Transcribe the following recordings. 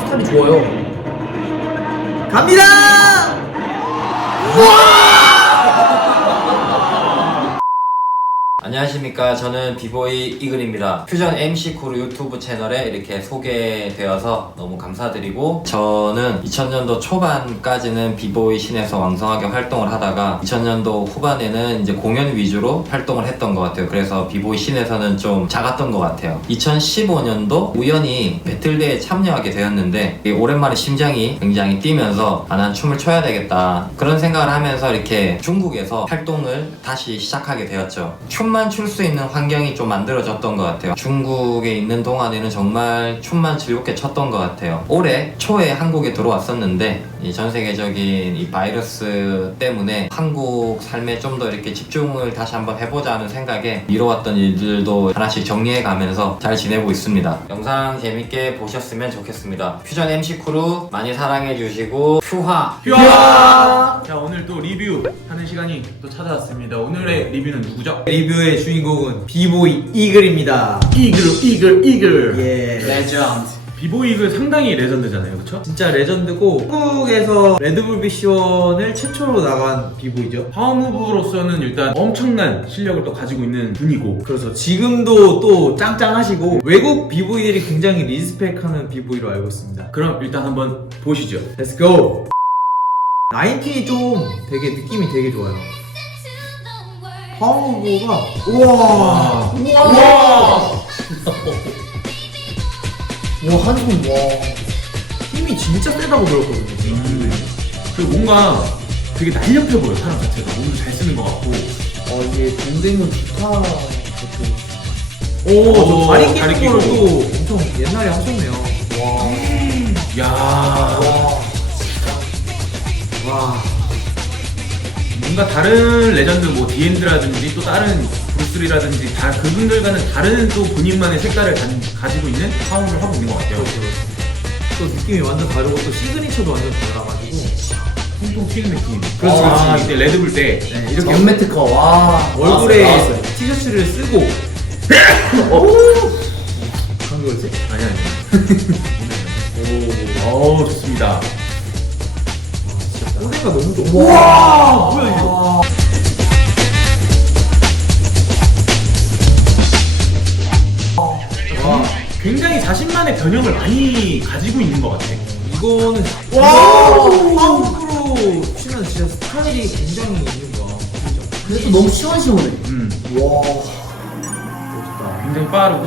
스타일이 좋아요. 갑니다! 안녕하십니까. 저는 비보이 이글입니다. 퓨전 MC 크루 유튜브 채널에 이렇게 소개되어서 너무 감사드리고, 저는 2000년도 초반까지는 비보이 씬에서 왕성하게 활동을 하다가 2000년도 후반에는 이제 공연 위주로 활동을 했던 것 같아요. 그래서 비보이 씬에서는 좀 작았던 것 같아요. 2015년도 우연히 배틀대에 참여하게 되었는데 오랜만에 심장이 굉장히 뛰면서 난 춤을 춰야 되겠다, 그런 생각을 하면서 이렇게 중국에서 활동을 다시 시작하게 되었죠. 춤만 출 수 있는 환경이 좀 만들어졌던 것 같아요. 중국에 있는 동안에는 정말 춤만 즐겁게 췄던 것 같아요. 올해 초에 한국에 들어왔었는데 이 전 세계적인 이 바이러스 때문에 한국 삶에 좀 더 이렇게 집중을 다시 한번 해보자 하는 생각에 미뤄왔던 일들도 하나씩 정리해 가면서 잘 지내고 있습니다. 영상 재밌게 보셨으면 좋겠습니다. 퓨전 MC 크루 많이 사랑해 주시고 퓨화! 자, 오늘 또 리뷰하는 시간이 또 찾아왔습니다. 오늘의 리뷰는 누구죠? 리뷰의 주인공은 비보이 이글입니다. 이글. 예. 레전드. 비보이 이글 상당히 레전드잖아요, 그쵸? 진짜 레전드고 한국에서 레드불 비시원을 최초로 나간 비보이죠. 파워무브로서는 일단 엄청난 실력을 또 가지고 있는 분이고, 그래서 지금도 또 짱짱하시고 외국 비보이들이 굉장히 리스펙하는 비보이로 알고 있습니다. 그럼 일단 한번 보시죠. Let's go! 나인틴이 좀 되게 느낌이 되게 좋아요. 파워무브가 우와! 와, 한숨, 와. 힘이 진짜 세다고 들었거든요. 그리고 뭔가 되게 날렵해 보여, 사람 자체가. 몸도 잘 쓰는 것 같고. 이게 동생은 기타. 저 다리 다리 끼는 거를 끼고. 또 엄청 옛날에 하셨네요. 야, 와. 뭔가 다른 레전드 뭐 디엔드라든지 또 다른 브루스리라든지 다 그분들과는 다른 또 본인만의 색깔을 가지고 있는 파워를 하고 있는 것 같아요. 또 느낌이 완전 다르고 또 시그니처도 완전 달라가지고 통통 튀는 느낌. 그렇지, 그렇지. 이때 레드불 때 네, 이렇게 전매 특허, 와. 얼굴에 나왔어요. 티셔츠를 쓰고 그런 거지? 아니. 오, 좋습니다. 꼰대가 너무 좋아. 와, 뭐야 이게? 와, 굉장히 자신만의 변형을 많이 가지고 있는 것 같아. 이거는 파워프로 치면 진짜 스타일이 굉장히 있는 거야. 그죠? 근데 또 너무 시원시원해. 와. 멋있다. 굉장히 빠르고.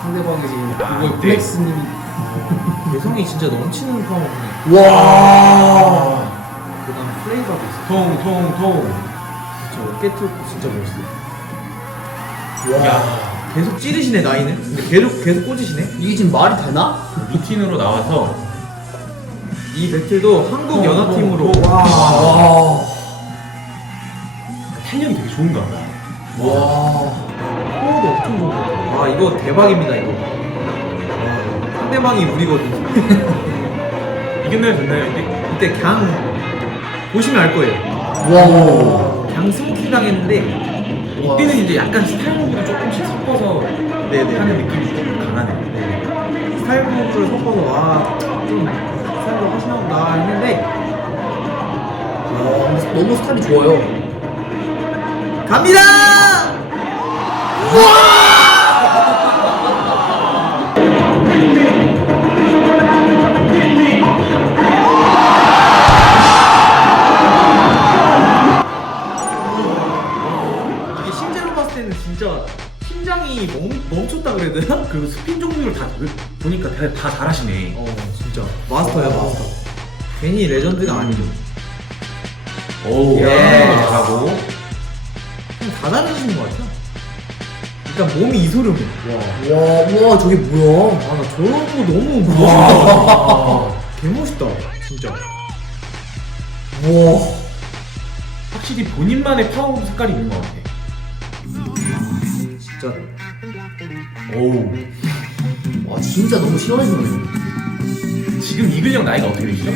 상대방이 지금 그거 어때? 맥스님이. 개성이 진짜 넘치는 파워네. 와. 그다음 플레이가도 있어. 통통통. 저 어깨트 진짜 멋있어. 야, 계속 찌르시네 나이는. 근데 계속 꽂으시네. 이게 지금 말이 되나? 루틴으로 나와서 이 배틀도 한국 연합팀으로. 와. 탄력이 되게 좋은가 봐. 와. 파워도 엄청 좋은 거 같아. 와 이거 대박입니다 이거. 와, 상대방이 우리거든. 이겼나요, 졌나요, 이때? 이때 그냥 보시면 알 거예요. 와. 그냥 스모킹 당했는데. 이때는 이제 약간 스타일 무브를 조금씩 섞어서 네네. 하는 느낌이 좀 강하네. 스타일 무브를 섞어서 좀 스타일로 하시나 보다 했는데 너무 스타일이 좋아요. 갑니다! 이게 실제로 봤을 때는 진짜 심장이 멈췄다 그래야 되나? 그리고 스핀 종류를 다 보니까 다 잘하시네. 진짜 마스터야 마스터. 괜히 레전드가 아니죠. 오, 예. 하는 거 잘하고. 그냥 다 잘하시는 것 같아요. 일단 몸이 이소룡이야. 와, 저게 뭐야? 아, 나 저런 거 너무 멋있다. 개멋있다, 진짜. 와. 확실히 본인만의 파워 색깔이 있는 것 같아. 진짜. 오. 와, 진짜 너무 시원시원해. 지금 이글 형 나이가 어떻게 되시죠?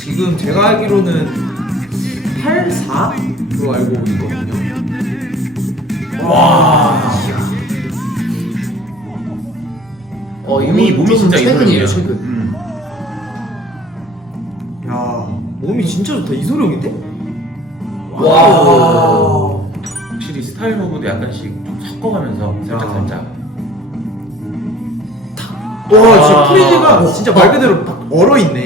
지금 제가 알기로는 84로 알고 있거든요. 와. 몸이 좀 진짜 최근이에요, 이소룡이야. 최근. 야 몸이 진짜 좋다. 이소룡인데? 와. 확실히 스타일 오브도 약간씩 좀 섞어가면서 살짝 야. 살짝. 와 진짜 아. 프리즈가 진짜 말 그대로 딱 얼어있네.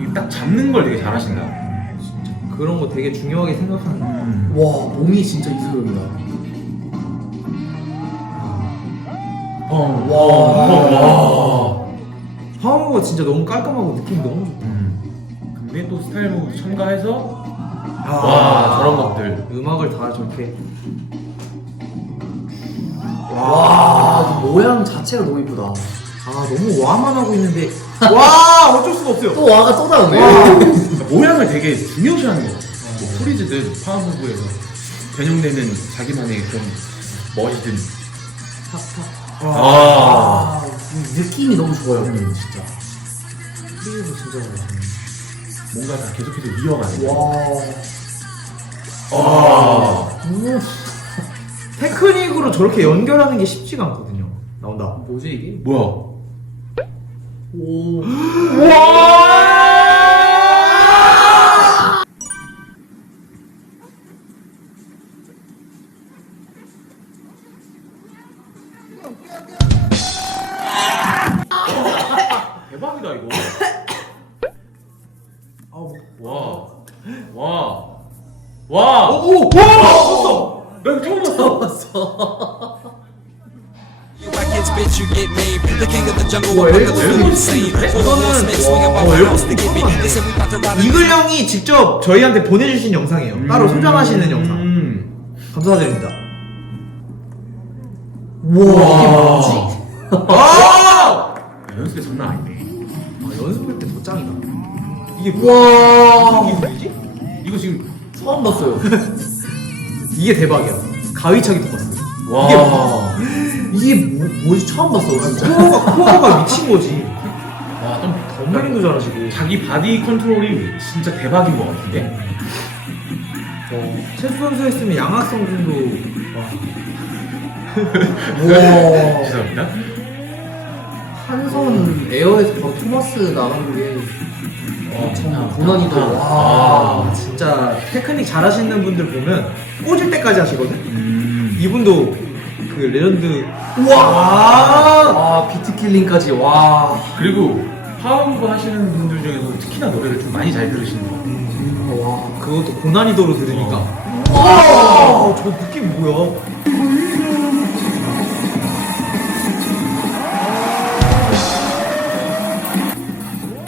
이게 딱 잡는 걸 되게 잘하신다. 그런 거 되게 중요하게 생각하는 와, 몸이 진짜 이소룡이다. 와. 파워가 진짜 너무 깔끔하고 느낌이 너무 좋다. 근데 또 스타일 오브 첨가해서 야. 와 저런 것들. 음악을 다 저렇게 와, 이 모양 자체가 너무 이쁘다. 아 너무 와만 하고 있는데 와 어쩔 수가 없어요. 또 와가 또 나오네. 그러니까 모양을 되게 중요시하는 것 같아. 뭐 프리즈든 파워무브에서 변형되는 자기만의 그런 멋이든. 아, 이 느낌이 너무 좋아요, 진짜. 프리즈도 진짜 뭔가 다 계속해서 이어가는. 와. 와. 테크닉으로 저렇게 연결하는 게 쉽지가 않거든요. 나온다. 뭐지 이게? 뭐야? 오. 대박이다 이거. 와. 와. 와. 오! 와. 봤어. 나 이거 처음 봤어. 봤어. I get spit, you get me. The king of the jungle, 와, one 앨범 of the 앨범 insane. 그래? All the little snakes swing about my house to get me. They said we about to ride. 이글 형이 직접 저희한테 보내주신 영상이에요. 따로 소장하시는 영상. 감사드립니다. 우와, 이게 뭐지? 아! 연습이 장난 아니네. 연습할 때 더 짱이다. 이게 와. 이게 뭐지? 이거 지금 처음 봤어요. 이게 대박이야. 가위차기 토마스. 와. 이게 뭐야? 이게 뭐지? 처음 봤어, 진짜. 코어가 미친 거지. 와, 좀 덤벨링도 잘하시고. 자기 바디 컨트롤이 진짜 대박인 것 같은데. 체스 선수 했으면 양학성 정도. 우와. 죄송합니다. 한 손 에어에서 바로 토마스 나가는 게 참 고난이도. 와. 아, 진짜 테크닉 잘하시는 분들 보면 꽂을 때까지 하시거든. 이분도 그 레전드. 와. 아, 비트킬링까지. 와. 그리고 파워무브 하시는 분들 중에서 특히나 노래를 좀 많이 잘 들으시는 것 같아요. 와. 그것도 고난이도로 들으니까. 와, 저 느낌 뭐야?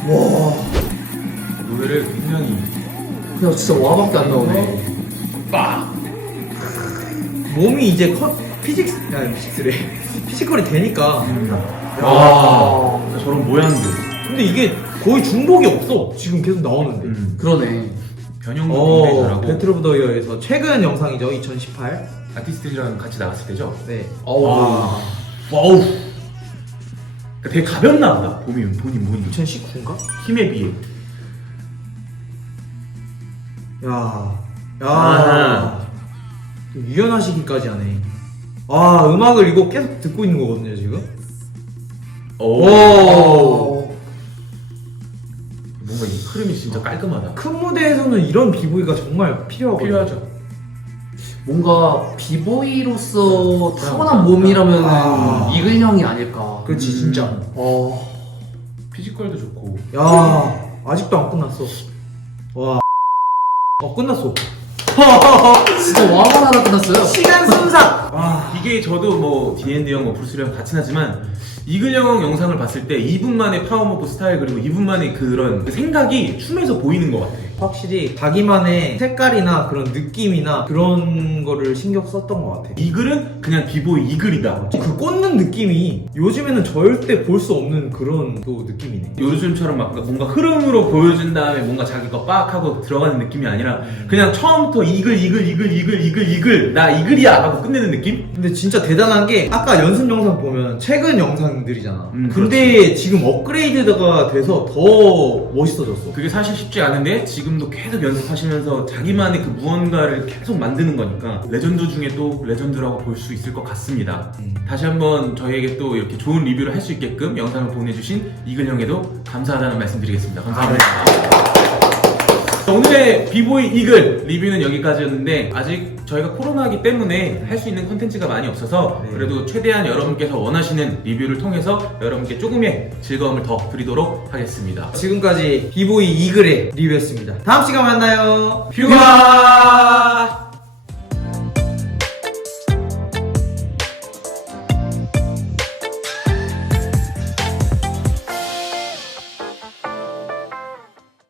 와. 노래를 굉장히 그냥 진짜 와밖에 안 나오네. 빡! 몸이 이제 피직스래. 피지컬이 되니까. 와, 저런 모양들. 근데 이게 거의 중복이 없어. 지금 계속 나오는데. 그러네. 변형도 굉장히 잘하고 배틀 오브 더 이어에서 최근 영상이죠. 2018. 아티스트들이랑 같이 나갔을 때죠? 네. 어우. 와우. 그러니까 되게 가볍나 보다. 본인 2019인가? 힘에 비해. 야. 아. 또 유연하시기까지 하네. 아, 음악을 이거 계속 듣고 있는 거거든요, 지금. 오. 뭔가 이 흐름이 진짜 깔끔하다. 큰 무대에서는 이런 비보이가 정말 필요하거든요. 필요하죠. 뭔가 비보이로서 타고난 몸이라면 아. 이글 형이 아닐까. 그렇지, 진짜. 피지컬도 좋고. 야, 아직도 안 끝났어. 와. 끝났어. 진짜 와만 하나 끝났어요. 시간 순삭. 와. 이게 저도 뭐 D&D 형, 뭐 브루스 형 같이 하지만 이글 형 영상을 봤을 때 2분만의 파워무브 스타일 그리고 2분만의 그런 생각이 춤에서 보이는 것 같아. 확실히 자기만의 색깔이나 그런 느낌이나 그런 거를 신경 썼던 것 같아. 이글은 그냥 비보이 이글이다. 그 꽂는 느낌이 요즘에는 절대 볼 수 없는 그런 또 느낌이네. 요즘처럼 막 뭔가 흐름으로 보여준 다음에 뭔가 자기 거 빡 하고 들어가는 느낌이 아니라 그냥 처음부터 이글 나 이글이야 하고 끝내는 느낌? 근데 진짜 대단한 게 아까 연습 영상 보면 최근 영상이 영상들이잖아. 그렇지. 지금 업그레이드가 돼서 더 멋있어졌어. 그게 사실 쉽지 않은데 지금도 계속 연습하시면서 자기만의 그 무언가를 계속 만드는 거니까 레전드 중에 또 레전드라고 볼 수 있을 것 같습니다. 다시 한번 저희에게 또 이렇게 좋은 리뷰를 할 수 있게끔 영상을 보내주신 이글 형에도 감사하다는 말씀 드리겠습니다. 감사합니다. 오늘의 비보이 이글 리뷰는 여기까지였는데 아직 저희가 코로나이기 때문에 할 수 있는 컨텐츠가 많이 없어서 그래도 최대한 여러분께서 원하시는 리뷰를 통해서 여러분께 조금의 즐거움을 더 드리도록 하겠습니다. 지금까지 비보이 이글의 리뷰였습니다. 다음 시간 만나요. 휴가!